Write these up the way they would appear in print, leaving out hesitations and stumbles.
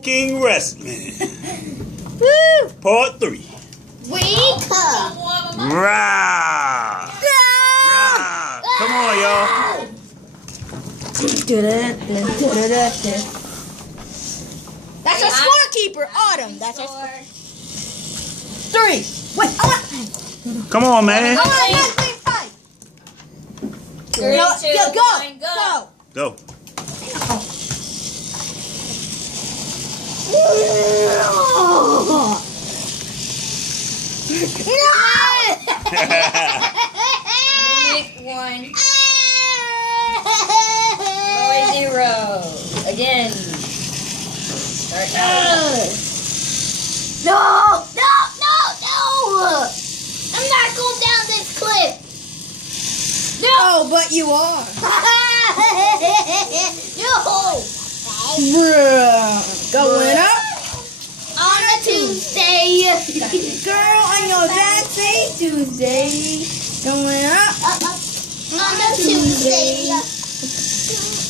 King Wrestling. Woo! Part 3. Wake up! Rah! Rah! Come on, y'all. That's our scorekeeper, Autumn. That's our score. 3. Wait, Come on, man. Come on, 5. 3, 2, 1, go. Go. Mimic 1. Roy 0. Again. Start now. No! I'm not going down this cliff. No! Oh, but you are. No! Going up on a Tuesday. Girl, I know that say Tuesday. Going up on a Tuesday.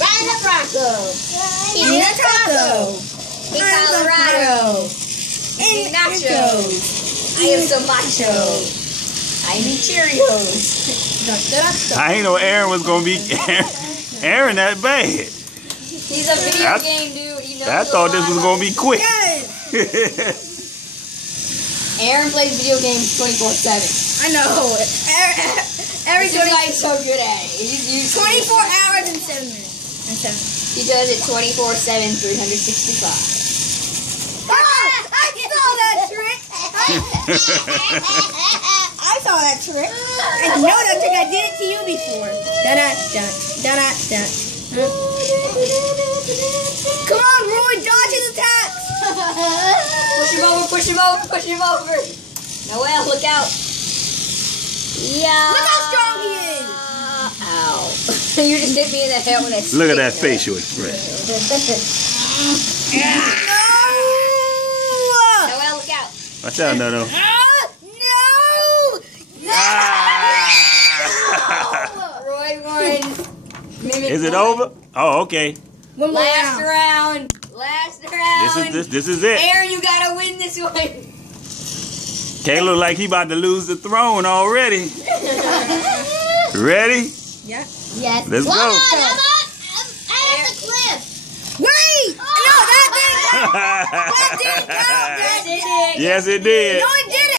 Riding a Bronco. Eating a taco. In Colorado. Eating nachos. I am so macho. I need Cheerios. I ain't know Aaron was gonna be Aaron that bad. He's a video game dude. He knows I thought this was gonna be quick. Aaron plays video games 24/7. I know. Every This is why he's so good at it. He's 24 hours and 7 minutes. He does it 24/7, 365. Come on! I saw that trick! I saw that trick. And you know that trick, I did it to you before. Come on, Roy, dodge his attacks! Push him over. Noel, look out. Yeah. Look how strong he is! Ow. You just hit me in the head with a stick. Look at that facial expression. Noel, look out. Watch out, no. No! Roy won. Mimic Is it won. over? Oh, okay. Last round. This is it. Aaron, you gotta win this one. Can't look like he about to lose the throne already. Ready? Yeah. Yes. Let's go. I'm at the cliff. Wait! No, that didn't count. Yes, it did. No,